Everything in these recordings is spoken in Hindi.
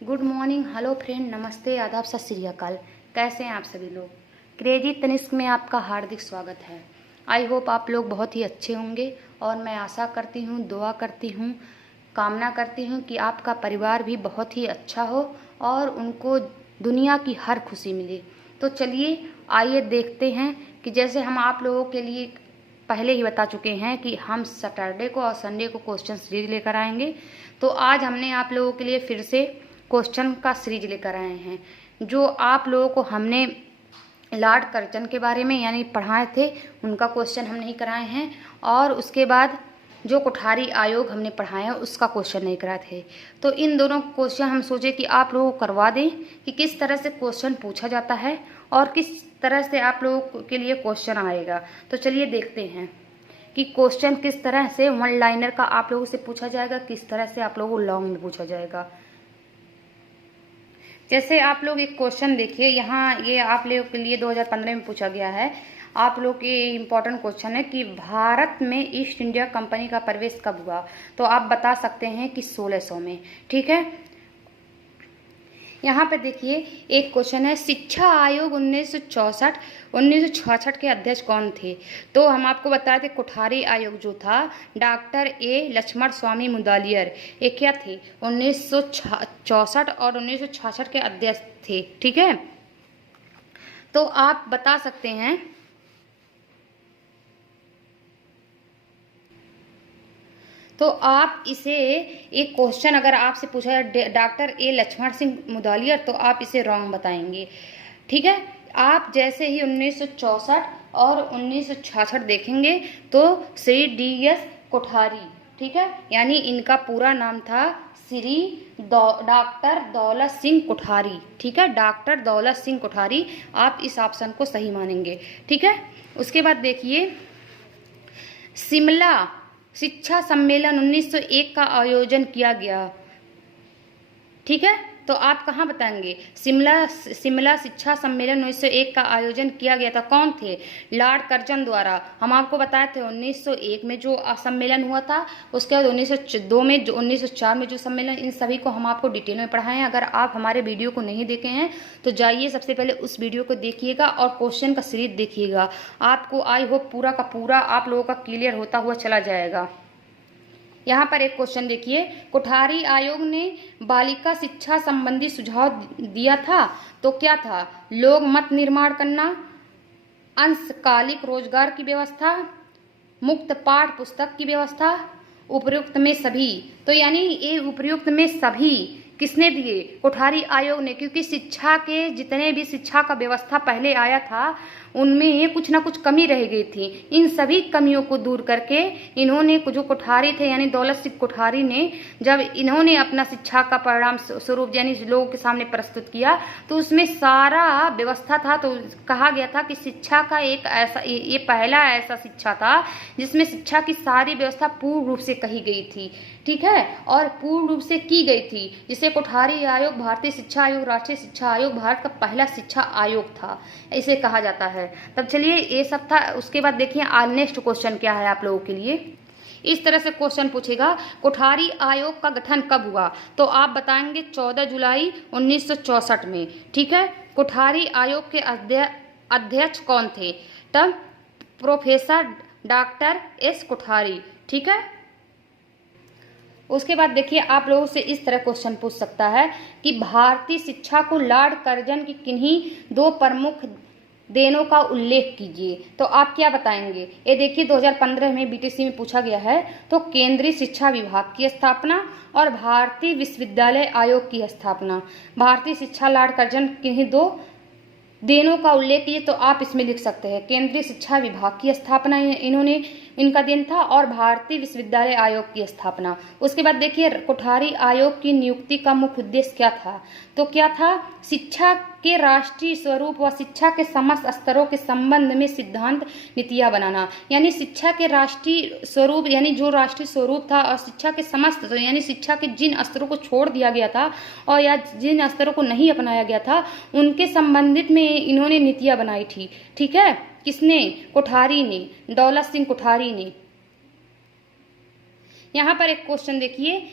गुड मॉर्निंग, हेलो फ्रेंड, नमस्ते, आदाब, सत श्री अकाल। कैसे हैं आप सभी लोग। क्रेजी तनिष्क में आपका हार्दिक स्वागत है। आई होप आप लोग बहुत ही अच्छे होंगे और मैं आशा करती हूँ, दुआ करती हूँ, कामना करती हूँ कि आपका परिवार भी बहुत ही अच्छा हो और उनको दुनिया की हर खुशी मिले। तो चलिए आइए देखते हैं कि जैसे हम आप लोगों के लिए पहले ही बता चुके हैं कि हम सैटरडे को और संडे को क्वेश्चन सीरीज लेकर आएंगे। तो आज हमने आप लोगों के लिए फिर से क्वेश्चन का सीरीज लेकर आए हैं। जो आप लोगों को हमने लॉर्ड कर्जन के बारे में यानी पढ़ाए थे उनका क्वेश्चन हम नहीं कराए हैं, और उसके बाद जो कोठारी आयोग हमने पढ़ाया उसका क्वेश्चन नहीं कराए थे। तो इन दोनों क्वेश्चन हम सोचे कि आप लोगों को करवा दें कि किस तरह से क्वेश्चन पूछा जाता है और किस तरह से आप लोगों के लिए क्वेश्चन आएगा। तो चलिए देखते हैं कि क्वेश्चन किस तरह से वन लाइनर का आप लोगों से पूछा जाएगा, किस तरह से आप लोगों को लॉन्ग में पूछा जाएगा। जैसे आप लोग एक क्वेश्चन देखिए, यहाँ ये आप लोगों के लिए 2015 में पूछा गया है। आप लोग के इम्पोर्टेंट क्वेश्चन है कि भारत में ईस्ट इंडिया कंपनी का प्रवेश कब हुआ। तो आप बता सकते हैं कि 1600 में। ठीक है, यहाँ पे देखिए एक क्वेश्चन है, शिक्षा आयोग 1966 के अध्यक्ष कौन थे। तो हम आपको बताए थे कोठारी आयोग जो था डॉक्टर ए लक्ष्मण स्वामी मुदलियार, ये क्या थे 1964 और 1966 के अध्यक्ष थे। ठीक है, तो आप बता सकते हैं तो आप इसे एक क्वेश्चन अगर आपसे पूछा है डॉक्टर ए लक्ष्मण सिंह मुदलियार तो आप इसे रॉन्ग बताएंगे। ठीक है, आप जैसे ही 1964 और 1966 देखेंगे तो श्री DS कोठारी, ठीक है, यानी इनका पूरा नाम था श्री डॉक्टर दौलत सिंह कोठारी। ठीक है, डॉक्टर दौलत सिंह कोठारी, आप इस ऑप्शन को सही मानेंगे। ठीक है, उसके बाद देखिए शिमला शिक्षा सम्मेलन 1901 का आयोजन किया गया। ठीक है, तो आप कहाँ बताएंगे। शिमला शिक्षा सम्मेलन 1901 का आयोजन किया गया था, कौन थे, लॉर्ड कर्जन द्वारा। हम आपको बताए थे 1901 में जो सम्मेलन हुआ था, उसके बाद 1902 में, जो 1904 में जो सम्मेलन, इन सभी को हम आपको डिटेल में पढ़ाए हैं। अगर आप हमारे वीडियो को नहीं देखे हैं तो जाइए सबसे पहले उस वीडियो को देखिएगा और क्वेश्चन का सीरीज देखिएगा। आपको आई होप पूरा का पूरा आप लोगों का क्लियर होता हुआ चला जाएगा। यहाँ पर एक क्वेश्चन देखिए, कोठारी आयोग ने बालिका शिक्षा संबंधी सुझाव दिया था, तो क्या था, लोग मत निर्माण करना, अंशकालिक रोजगार की व्यवस्था, मुक्त पाठ पुस्तक की व्यवस्था, उपयुक्त में सभी। तो यानी ये उपयुक्त में सभी किसने दिए, कोठारी आयोग ने, क्योंकि शिक्षा के जितने भी शिक्षा का व्यवस्था पहले आया था उनमें कुछ ना कुछ कमी रह गई थी। इन सभी कमियों को दूर करके इन्होंने, जो कोठारी थे यानी दौलत सिंह कोठारी ने, जब इन्होंने अपना शिक्षा का परिणाम स्वरूप यानी लोगों के सामने प्रस्तुत किया तो उसमें सारा व्यवस्था था। तो कहा गया था कि शिक्षा का एक ऐसा, ये पहला ऐसा शिक्षा था जिसमें शिक्षा की सारी व्यवस्था पूर्ण रूप से कही गई थी। ठीक है, और पूर्ण रूप से की गई थी, जिसे कोठारी आयोग भारतीय शिक्षा आयोग, राष्ट्रीय शिक्षा आयोग भारत का पहला शिक्षा आयोग था, इसे कहा जाता है। तब चलिए ये सब था। उसके बाद देखिए आज नेक्स्ट क्वेश्चन क्या है आप लोगों के लिए। इस तरह से क्वेश्चन पूछेगा, कोठारी आयोग का गठन कब हुआ। तो आप बताएंगे 14 जुलाई 1964 में। ठीक है, कोठारी आयोग के अध्यक्ष कौन थे, तब प्रोफेसर डॉक्टर S कोठारी। ठीक है, उसके बाद देखिए आप लोगों से इस तरह क्वेश्चन पूछ सकता है कि भारतीय शिक्षा को लॉर्ड कर्जन की किन्हीं दो प्रमुख देनों का उल्लेख कीजिए। तो आप क्या बताएंगे। ये देखिए 2015 में BTC में पूछा गया है। तो केंद्रीय शिक्षा विभाग की स्थापना और भारतीय विश्वविद्यालय आयोग की स्थापना। भारतीय शिक्षा लॉर्ड कर्जन किन्हीं दो देनों का उल्लेख कीजिए। तो आप इसमें लिख सकते हैं केंद्रीय शिक्षा विभाग की स्थापना इन्होंने, इनका दिन था, और भारतीय विश्वविद्यालय आयोग की स्थापना। उसके बाद देखिए कोठारी आयोग की नियुक्ति का मुख्य उद्देश्य क्या था। तो क्या था, शिक्षा के राष्ट्रीय स्वरूप व शिक्षा के समस्त स्तरों के संबंध में सिद्धांत नीतियां बनाना। यानी शिक्षा के राष्ट्रीय स्वरूप यानी जो राष्ट्रीय स्वरूप था, और शिक्षा के समस्त यानी शिक्षा के जिन स्तरों को छोड़ दिया गया था और या जिन स्तरों को नहीं अपनाया गया था उनके संबंधित में इन्होंने नीतियां बनाई थी। ठीक है, किसने, कोठारी ने, दौलत सिंह कोठारी ने। यहाँ पर एक क्वेश्चन देखिए,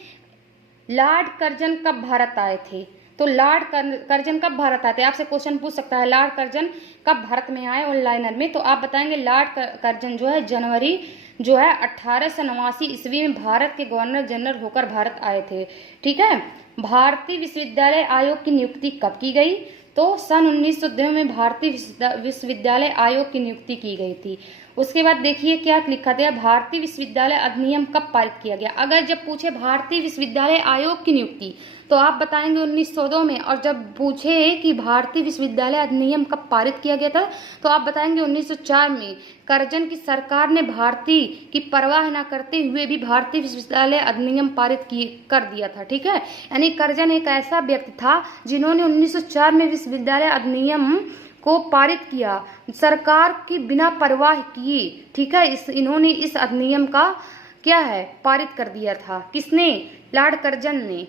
लॉर्ड कर्जन कब भारत आए थे? तो लॉर्ड कर्जन कब भारत आए थे? आपसे क्वेश्चन पूछ सकता है लॉर्ड कर्जन कब भारत में आए ऑनलाइनर में, तो आप बताएंगे लॉर्ड कर्जन जो है जनवरी जो है 1889 ईस्वी में भारत के गवर्नर जनरल होकर भारत आए थे। ठीक है। भारतीय विश्वविद्यालय आयोग की नियुक्ति कब की गई? तो सन 1902 में भारतीय विश्वविद्यालय आयोग की नियुक्ति की गई थी। उसके बाद देखिए क्या लिखा था, भारतीय विश्वविद्यालय अधिनियम कब पारित किया गया? अगर जब पूछे भारतीय विश्वविद्यालय आयोग की नियुक्ति तो आप बताएंगे 1902 में, और जब पूछे कि भारतीय विश्वविद्यालय अधिनियम कब पारित किया गया था तो आप बताएंगे 1904 में। कर्जन की सरकार ने भारतीय की परवाह न करते हुए भी भारतीय विश्वविद्यालय अधिनियम पारित कर दिया था। ठीक है। यानी कर्जन एक ऐसा व्यक्ति था जिन्होंने 1904 में विश्वविद्यालय अधिनियम को पारित किया, सरकार की बिना परवाह किए। ठीक है। इन्होंने इस अधिनियम का क्या है पारित कर दिया था। किसने? लॉर्ड कर्जन ने।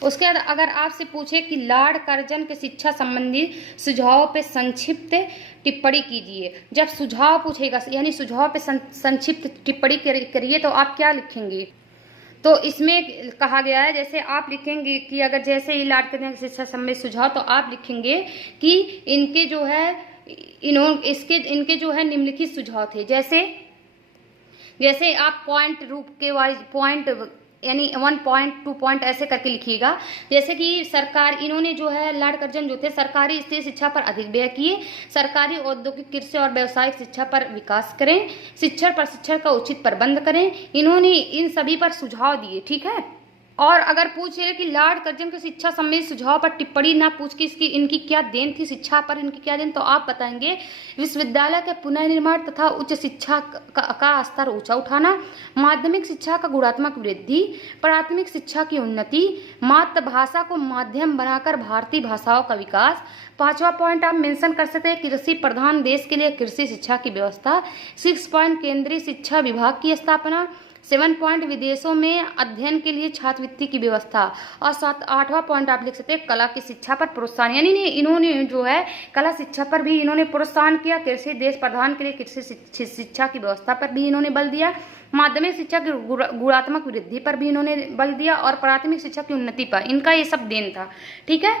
उसके बाद अगर आपसे पूछे कि लॉर्ड कर्जन के शिक्षा संबंधी सुझावों पे संक्षिप्त टिप्पणी कीजिए, जब सुझाव पूछेगा यानी सुझाव पे संक्षिप्त टिप्पणी करिए तो आप क्या लिखेंगे? तो इसमें कहा गया है, जैसे आप लिखेंगे कि अगर जैसे ही लॉर्ड कर्जन के शिक्षा संबंधी सुझाव, तो आप लिखेंगे कि इनके जो है इनके जो है निम्नलिखित सुझाव थे। जैसे आप पॉइंट रूप के वाइज पॉइंट यानी 1 पॉइंट 2 पॉइंट ऐसे करके लिखिएगा। जैसे कि सरकार इन्होंने जो है लॉर्ड कर्जन जो थे सरकारी स्त्री शिक्षा पर अधिक व्यय किए, सरकारी औद्योगिक कृषि और व्यावसायिक शिक्षा पर विकास करें, शिक्षण प्रशिक्षण का उचित प्रबंध करें। इन्होंने इन सभी पर सुझाव दिए। ठीक है। और अगर पूछे कि लॉर्ड कर्जन के शिक्षा संबंधी सुझाव पर टिप्पणी ना पूछ के इनकी क्या देन थी, शिक्षा पर इनकी क्या देन, तो आप बताएंगे विश्वविद्यालय के पुनर्निर्माण तथा उच्च शिक्षा का स्तर ऊंचा उठाना, माध्यमिक शिक्षा का गुणात्मक वृद्धि, प्राथमिक शिक्षा की उन्नति, मातृभाषा को माध्यम बनाकर भारतीय भाषाओं का विकास। 5वां पॉइंट आप मेंशन कर सकते हैं कृषि प्रधान देश के लिए कृषि शिक्षा की व्यवस्था। 6 पॉइंट केंद्रीय शिक्षा विभाग की स्थापना। 7 पॉइंट विदेशों में अध्ययन के लिए छात्रवृत्ति की व्यवस्था। और 8वां पॉइंट आप लिख सकते हैं कला की शिक्षा पर प्रोत्साहन, यानी इन्होंने जो है कला शिक्षा पर भी इन्होंने प्रोत्साहन किया। कृषि देश प्रधान के लिए कृषि शिक्षा की व्यवस्था पर भी इन्होंने बल दिया। माध्यमिक शिक्षा की गुणात्मक वृद्धि पर भी इन्होंने बल दिया और प्राथमिक शिक्षा की उन्नति पर इनका ये सब देन था। ठीक है।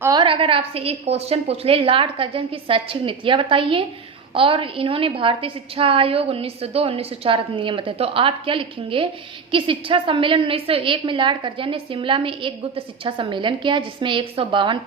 और अगर आपसे एक क्वेश्चन पूछ ले लॉर्ड कर्जन की शैक्षिक नीतियां बताइए, और इन्होंने भारतीय शिक्षा आयोग 1902 1904 अधिनियम बताए, तो आप क्या लिखेंगे कि शिक्षा सम्मेलन 1901 में लॉर्ड कर्जन ने शिमला में एक गुप्त शिक्षा सम्मेलन किया जिसमें 152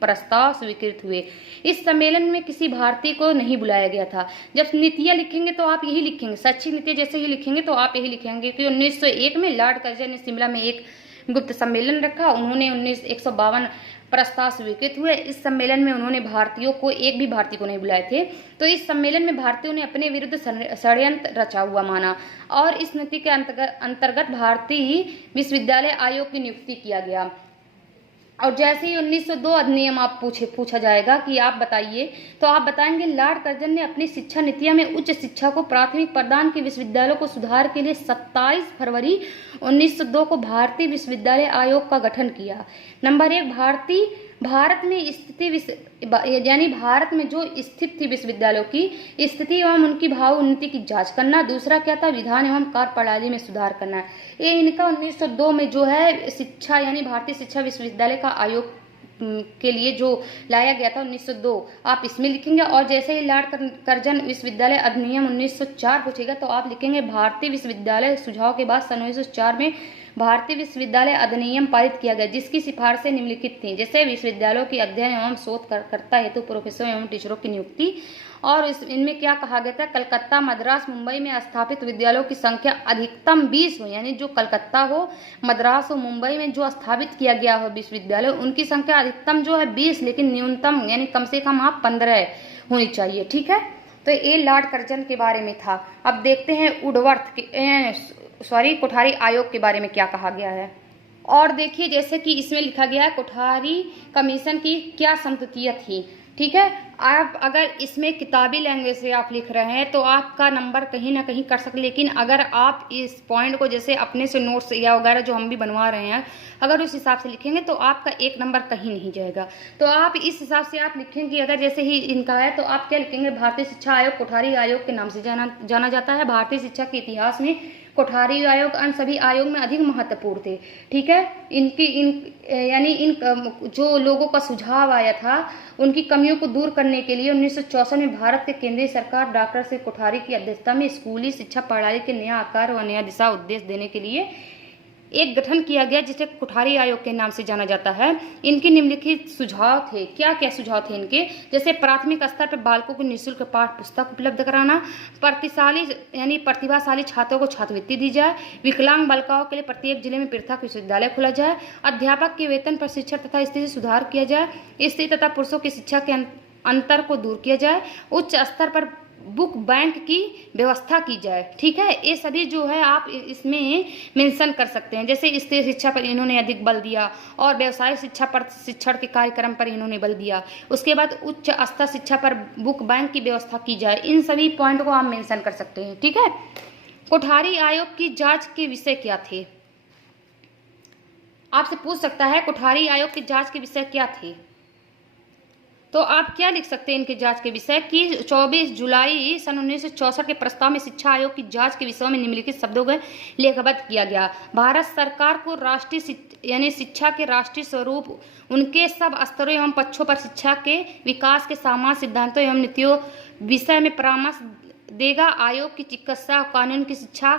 प्रस्ताव स्वीकृत हुए। इस सम्मेलन में किसी भारतीय को नहीं बुलाया गया था। जब नीतियां लिखेंगे तो आप यही लिखेंगे, शैक्षिक नीतियां जैसे ही लिखेंगे तो आप यही लिखेंगे कि 1901 में लॉर्ड कर्जन ने शिमला में एक गुप्त सम्मेलन रखा, उन्होंने 152 प्रस्ताव स्वीकृत हुए। इस सम्मेलन में उन्होंने भारतीयों को एक भी भारतीय को नहीं बुलाए थे। तो इस सम्मेलन में भारतीयों ने अपने विरुद्ध षड्यंत्र रचा हुआ माना और इस नीति के अंतर्गत भारतीय विश्वविद्यालय आयोग की नियुक्ति किया गया। और जैसे ही 1902 अधिनियम आप पूछा जाएगा कि आप बताइए, तो आप बताएंगे लॉर्ड कर्जन ने अपनी शिक्षा नीतियां में उच्च शिक्षा को प्राथमिक प्रदान के विश्वविद्यालयों को सुधार के लिए 27 फरवरी 1902 को भारतीय विश्वविद्यालय आयोग का गठन किया। नंबर 1 भारत में स्थिति यानी भारत में जो स्थित थी विश्वविद्यालयों की स्थिति एवं उनकी भाव उन्नति की जांच करना। दूसरा क्या था? विधान एवं कार्य प्रणाली में सुधार करना। ये इनका 1902 में जो है शिक्षा यानी भारतीय शिक्षा विश्वविद्यालय का आयोग के लिए जो लाया गया था 1902, आप इसमें लिखेंगे। और जैसे ही लॉर्ड कर्जन विश्वविद्यालय अधिनियम 1904 पूछेगा तो आप लिखेंगे भारतीय विश्वविद्यालय सुझाव के बाद सन 1904 में भारतीय विश्वविद्यालय अधिनियम पारित किया गया जिसकी सिफारिशें निम्नलिखित थी। जैसे विश्वविद्यालयों की अध्ययन एवं शोधकर्ता हेतु प्रोफेसर एवं टीचरों की नियुक्ति। और इनमें क्या कहा गया था? कलकत्ता, मद्रास, मुंबई में स्थापित विद्यालयों की संख्या अधिकतम 20 हो, यानी जो कलकत्ता हो, मद्रास हो, मुंबई में जो स्थापित किया गया हो विश्वविद्यालय उनकी संख्या अधिकतम जो है 20, लेकिन न्यूनतम यानी कम से कम आप 15 होनी चाहिए। ठीक है। तो ये लॉर्ड कर्जन के बारे में था। अब देखते हैं वुडवर्थ कोठारी आयोग के बारे में क्या कहा गया है। और देखिए जैसे कि इसमें लिखा गया है कोठारी कमीशन की क्या संपत्तियां थी। ठीक है। आप अगर इसमें किताबी लैंग्वेज से आप लिख रहे हैं तो आपका नंबर कहीं ना कहीं कर सकते, लेकिन अगर आप इस पॉइंट को जैसे अपने से नोट्स या वगैरह जो हम भी बनवा रहे हैं अगर उस हिसाब से लिखेंगे तो आपका एक नंबर कहीं नहीं जाएगा। तो आप इस हिसाब से आप लिखेंगे, अगर जैसे ही इनका है तो आप क्या लिखेंगे, भारतीय शिक्षा आयोग कोठारी आयोग के नाम से जाना जाता है। भारतीय शिक्षा के इतिहास में कोठारी आयोग अन्य सभी आयोग में अधिक महत्वपूर्ण थे। ठीक है, इन जो लोगों का सुझाव आया था उनकी कमियों को दूर करने के लिए 1964 में भारत के केंद्रीय सरकार डॉक्टर सी कोठारी की अध्यक्षता में स्कूली शिक्षा प्रणाली के नया आकार व नया दिशा उद्देश्य देने के लिए एक गठन किया गया जिसे कोठारी आयोग के नाम से जाना जाता है। इनके निम्नलिखित सुझाव थे। क्या क्या सुझाव थे इनके, जैसे प्राथमिक स्तर पर बालकों को निःशुल्क पाठ्य पुस्तक उपलब्ध कराना, प्रतिभाशाली छात्रों को छात्रवृत्ति दी जाए, विकलांग बालिकाओं के लिए प्रत्येक जिले में पृथक विश्वविद्यालय खोला जाए, अध्यापक के वेतन प्रशिक्षण तथा स्थिति सुधार किया जाए, स्त्री तथा पुरुषों की शिक्षा के अंतर को दूर किया जाए, उच्च स्तर पर बुक बैंक की व्यवस्था की जाए। ठीक है, ये सभी जो है आप इसमें मेंशन कर सकते हैं। जैसे स्त्री शिक्षा पर इन्होंने अधिक बल दिया और व्यवसायिक शिक्षा पर शिक्षण के कार्यक्रम पर इन्होंने बल दिया। उसके बाद उच्च स्तर शिक्षा पर बुक बैंक की व्यवस्था की जाए। इन सभी पॉइंट को आप मेंशन कर सकते हैं। ठीक है, कोठारी आयोग की जांच के विषय क्या थे, आपसे पूछ सकता है कोठारी आयोग की जांच के विषय क्या थे। तो आप क्या लिख सकते हैं इनके जांच के विषय कि 24 जुलाई सन 1964 के प्रस्ताव में शिक्षा आयोग की जांच के विषयों में निम्नलिखित शब्दों को लेखबद्ध किया गया। भारत सरकार को राष्ट्रीय शिक्षा के राष्ट्रीय स्वरूप, उनके सब स्तरों एवं पक्षों पर शिक्षा के विकास के सामान्य सिद्धांतों एवं नीतियों विषय में परामर्श देगा। आयोग की चिकित्सा और कानून की शिक्षा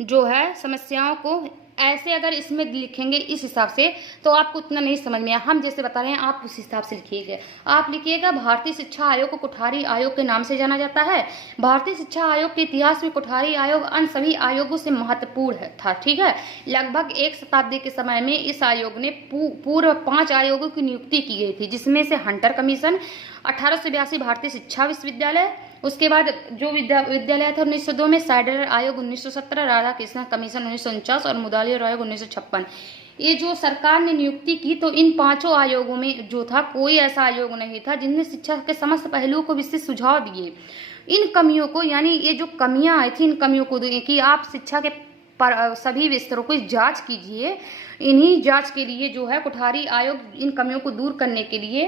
जो है समस्याओं को ऐसे अगर इसमें लिखेंगे इस हिसाब से तो आपको उतना नहीं समझ में आया। हम जैसे बता रहे हैं आप उस हिसाब से लिखिएगा। आप लिखिएगा भारतीय शिक्षा आयोग को कोठारी आयोग के नाम से जाना जाता है। भारतीय शिक्षा आयोग के इतिहास में कोठारी आयोग अन्य सभी आयोगों से महत्वपूर्ण था। ठीक है, लगभग एक शताब्दी के समय में इस आयोग ने पूर्व 5 आयोगों की नियुक्ति की गई थी, जिसमें से हंटर कमीशन, 1882 भारतीय शिक्षा विश्वविद्यालय, उसके बाद जो विद्यालय था 1902 में, साइडर आयोग 1917, राधा कृष्ण कमीशन 1949 और मुदालियर आयोग 1956। ये जो सरकार ने नियुक्ति की तो इन 5 आयोगों में जो था कोई ऐसा आयोग नहीं था जिनने शिक्षा के समस्त पहलुओं को विस्तृत सुझाव दिए। इन कमियों को, यानी ये जो कमियां आई थी इन कमियों को कि आप शिक्षा के सभी स्तरों को जांच कीजिए। इन्हीं जांच के लिए जो है कोठारी आयोग इन कमियों को दूर करने के लिए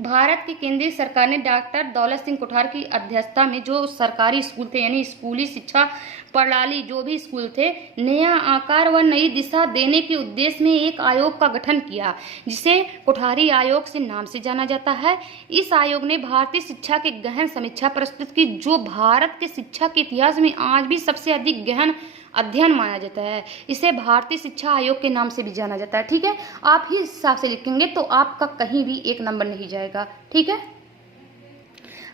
भारत की केंद्रीय सरकार ने डॉक्टर दौलत सिंह कोठार की अध्यक्षता में जो सरकारी स्कूल थे, यानी स्कूली शिक्षा प्रणाली जो भी स्कूल थे, नया आकार व नई दिशा देने के उद्देश्य में एक आयोग का गठन किया जिसे कोठारी आयोग से नाम से जाना जाता है। इस आयोग ने भारतीय शिक्षा के गहन समीक्षा प्रस्तुत की जो भारत के शिक्षा के इतिहास में आज भी सबसे अधिक गहन अध्ययन माना जाता है। इसे भारतीय शिक्षा आयोग के नाम से भी जाना जाता है। ठीक है, आप ही हिसाब से लिखेंगे तो आपका कहीं भी एक नंबर नहीं जाएगा। ठीक है,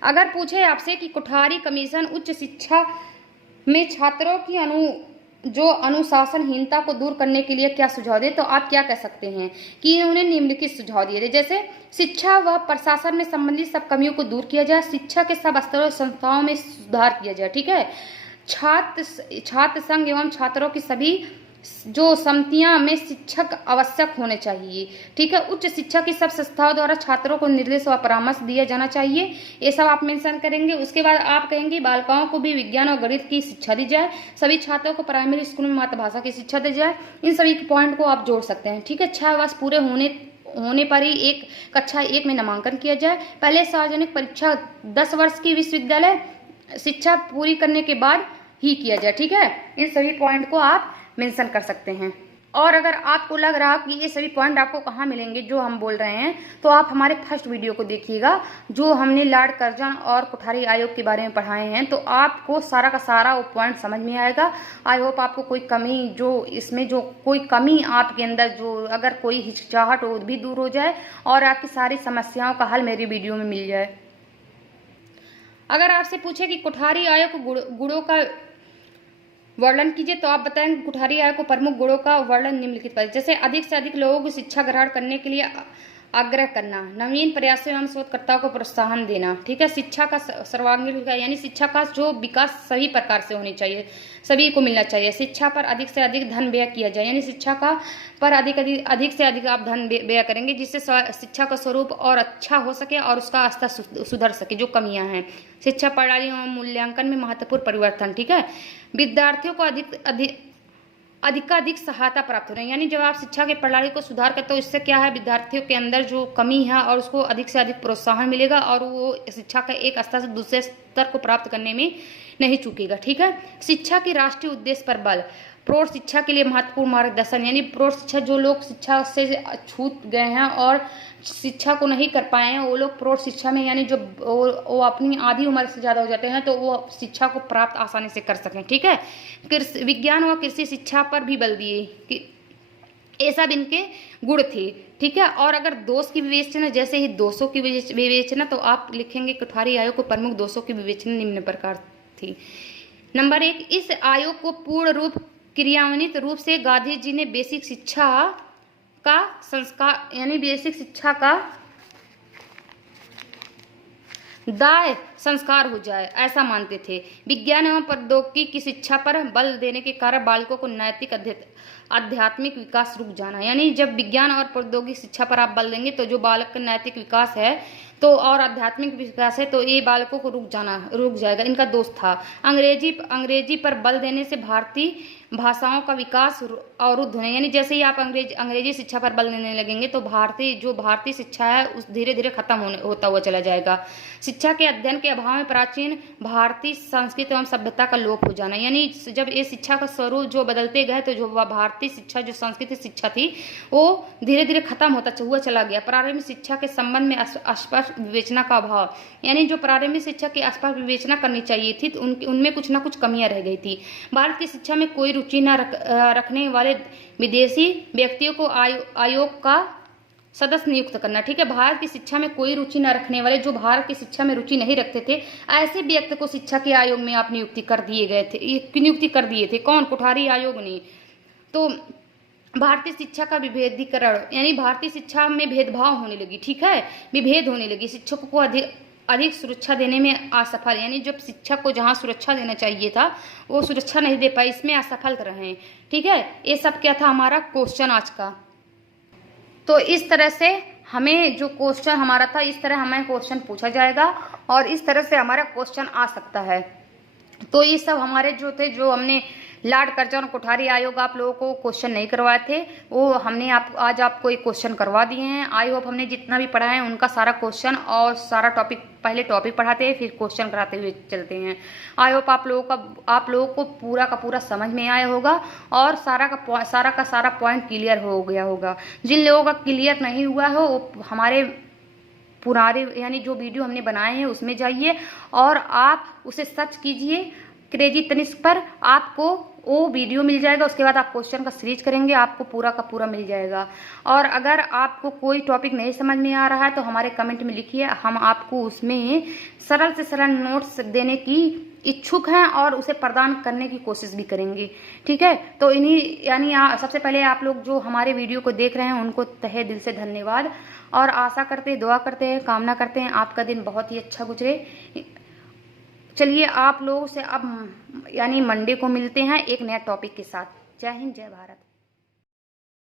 अगर पूछे आपसे कि कोठारी कमीशन उच्च शिक्षा में छात्रों की अनुशासनहीनता को दूर करने के लिए क्या सुझाव दे, तो आप क्या कह सकते हैं कि इन्होंने निम्नलिखित सुझाव दिए थे। जैसे शिक्षा व प्रशासन में संबंधित सब कमियों को दूर किया जाए, शिक्षा के सब स्तरों संस्थाओं में सुधार किया जाए। ठीक है, छात्र संघ एवं छात्रों की सभी जो समितियां में शिक्षक आवश्यक होने चाहिए। ठीक है, उच्च शिक्षा की सब संस्थाओं द्वारा छात्रों को निर्देश व परामर्श दिया जाना चाहिए। ये सब आप मेंशन करेंगे। उसके बाद आप कहेंगे बालिकाओं को भी विज्ञान और गणित की शिक्षा दी जाए, सभी छात्रों को प्राइमरी स्कूल में मातृभाषा की शिक्षा दी जाए। इन सभी पॉइंट को आप जोड़ सकते हैं। ठीक है, 6 वर्ष पूरे होने पर ही कक्षा 1 में नामांकन किया जाए। पहले सार्वजनिक परीक्षा 10 वर्ष की विश्वविद्यालय शिक्षा पूरी करने के बाद ही किया जाए। ठीक है, इन सभी पॉइंट को आप मेंशन कर सकते हैं। और अगर आपको लग रहा कि ये सभी पॉइंट आपको कहाँ मिलेंगे जो हम बोल रहे हैं, तो आप हमारे फर्स्ट वीडियो को देखिएगा जो हमने लॉर्ड कर्जन और कोठारी आयोग के बारे में पढ़ाए हैं। तो आपको सारा का सारा वो पॉइंट समझ में आएगा। आई होप आपको कोई कमी जो कोई कमी आपके अंदर जो अगर कोई हिचकिचाहट हो भी दूर हो जाए और आपकी सारी समस्याओं का हल मेरी वीडियो में मिल जाए। अगर आपसे पूछे कि कोठारी आयोग को गुणों का वर्णन कीजिए तो आप बताएंगे कोठारी आयोग को प्रमुख गुणों का वर्णन निम्नलिखित पर। जैसे अधिक से अधिक लोगों को शिक्षा ग्रहण करने के लिए आग्रह करना, नवीन प्रयासों एवं शोधकर्ताओं को प्रोत्साहन देना। ठीक है, शिक्षा का सर्वांगीण विकास यानी शिक्षा का जो विकास सभी प्रकार से होनी चाहिए, सभी को मिलना चाहिए। शिक्षा पर अधिक से अधिक धन व्यय किया जाए, यानी शिक्षा का पर अधिक से अधिक आप धन व्यय करेंगे जिससे शिक्षा का स्वरूप और अच्छा हो सके और उसका स्तर सुधर सके, जो कमियां हैं। शिक्षा प्रणाली एवं मूल्यांकन में महत्वपूर्ण परिवर्तन। ठीक है, विद्यार्थियों को अधिकाधिक सहायता प्राप्त हो रही है, यानी जब आप शिक्षा के प्रणाली को सुधार करते हो, इससे क्या है, विद्यार्थियों के अंदर जो कमी है और उसको अधिक से अधिक प्रोत्साहन मिलेगा और वो शिक्षा का एक स्तर से दूसरे स्तर को प्राप्त करने में नहीं चूकेगा। ठीक है, शिक्षा की राष्ट्रीय उद्देश्य पर बल, प्रौढ़ शिक्षा के लिए महत्वपूर्ण मार्गदर्शन, यानी प्रौढ़ शिक्षा जो लोग शिक्षा से छूट गए हैं और शिक्षा को नहीं कर पाए हैं, वो लोग प्रौढ़ शिक्षा में, यानी जो वो अपनी आधी उम्र से ज़्यादा हो जाते हैं, तो वो शिक्षा को प्राप्त आसानी से कर सकें। ठीक है, विज्ञान व कृषि शिक्षा पर भी बल दिए कि ये सब इनके गुण थे। ठीक है, और अगर दोष की विवेचना, जैसे ही दोषों की विवेचना, तो आप लिखेंगे कोठारी आयोग को प्रमुख दोषों की विवेचना निम्न प्रकार थी। नंबर 1, इस आयोग को पूर्ण रूप क्रियान्वित रूप से गांधी जी ने बेसिक शिक्षा का संस्कार, यानी बेसिक शिक्षा का दाय संस्कार हो जाए, ऐसा मानते थे। विज्ञान एवं प्रौद्योगिकी की शिक्षा पर बल देने के कारण बालकों को नैतिक आध्यात्मिक विकास रुक जाना, यानी जब विज्ञान और प्रौद्योगिकी शिक्षा पर आप बल देंगे तो जो बालक का नैतिक विकास है तो और आध्यात्मिक विकास है तो ये बालकों को रुक जाएगा, इनका दोष था। अंग्रेजी पर बल देने से भारतीय भाषाओं का विकास अवरुद्ध होने, यानी जैसे ही आप अंग्रेजी शिक्षा पर बल देने लगेंगे तो भारतीय शिक्षा है उस धीरे धीरे खत्म होता हुआ चला जाएगा। शिक्षा के अध्ययन के अभाव में प्राचीन भारतीय संस्कृति एवं सभ्यता का लोप हो जाना, यानी जब ये शिक्षा का स्वरूप जो बदलते गए तो जो भारतीय शिक्षा, जो संस्कृति शिक्षा थी, वो धीरे धीरे खत्म होता हुआ चला गया। प्रारंभिक शिक्षा के संबंध में स्पष्ट विवेचना का अभाव, यानी जो प्रारंभिक शिक्षा की स्पष्ट विवेचना करनी चाहिए थी तो उनमें कुछ ना कुछ कमियां रह गई थी। भारत की शिक्षा में कोई रुचि न रखने वाले विदेशी व्यक्तियों को आयोग का सदस्य नियुक्त करना। ठीक है, भारत की शिक्षा में कोई रुचि न रखने वाले, जो भारत की शिक्षा में रुचि नहीं रखते थे, ऐसे व्यक्ति को शिक्षा के आयोग में आप नियुक्ति कर दिए थे। कौन? कोठारी आयोग ने। तो भारतीय शिक्षा का विभेदीकरण, यानी भारतीय शिक्षा में भेदभाव होने लगी। ठीक है, विभेद होने लगी, शिक्षकों को अधिक सुरक्षा देने में असफल, यानी जब शिक्षक को जहाँ सुरक्षा देना चाहिए था वो सुरक्षा नहीं दे पाई, इसमें असफल रहे। ठीक है, ये सब क्या था हमारा क्वेश्चन आज का। तो इस तरह से हमें जो क्वेश्चन हमारा था, इस तरह हमें क्वेश्चन पूछा जाएगा और इस तरह से हमारा क्वेश्चन आ सकता है। तो ये सब हमारे जो थे, जो हमने लॉर्ड कर्जन और कोठारी आयोग आप लोगों को क्वेश्चन नहीं करवाए थे, वो हमने आज आपको एक क्वेश्चन करवा दिए हैं। आई होप हमने जितना भी पढ़ा है उनका सारा क्वेश्चन और सारा टॉपिक, पहले टॉपिक पढ़ाते हैं फिर क्वेश्चन कराते हुए चलते हैं। आई होप आप लोगों को पूरा का पूरा समझ में आया होगा और सारा का सारा पॉइंट क्लियर हो गया होगा। जिन लोगों का क्लियर नहीं हुआ हो वो हमारे पुराने, यानी जो वीडियो हमने बनाए हैं उसमें जाइए और आप उसे सर्च कीजिए क्रेजी तनिष्क पर, आपको वो वीडियो मिल जाएगा। उसके बाद आप क्वेश्चन का सीरीज करेंगे, आपको पूरा का पूरा मिल जाएगा। और अगर आपको कोई टॉपिक नहीं समझ में आ रहा है तो हमारे कमेंट में लिखिए, हम आपको उसमें सरल से सरल नोट्स देने की इच्छुक हैं और उसे प्रदान करने की कोशिश भी करेंगे। ठीक है, तो यानी सबसे पहले आप लोग जो हमारे वीडियो को देख रहे हैं उनको तहे दिल से धन्यवाद और आशा करते हैं, दुआ करते हैं, कामना करते हैं आपका दिन बहुत ही अच्छा गुजरे। चलिए आप लोगों से अब यानी मंडे को मिलते हैं एक नया टॉपिक के साथ। जय हिंद, जय भारत।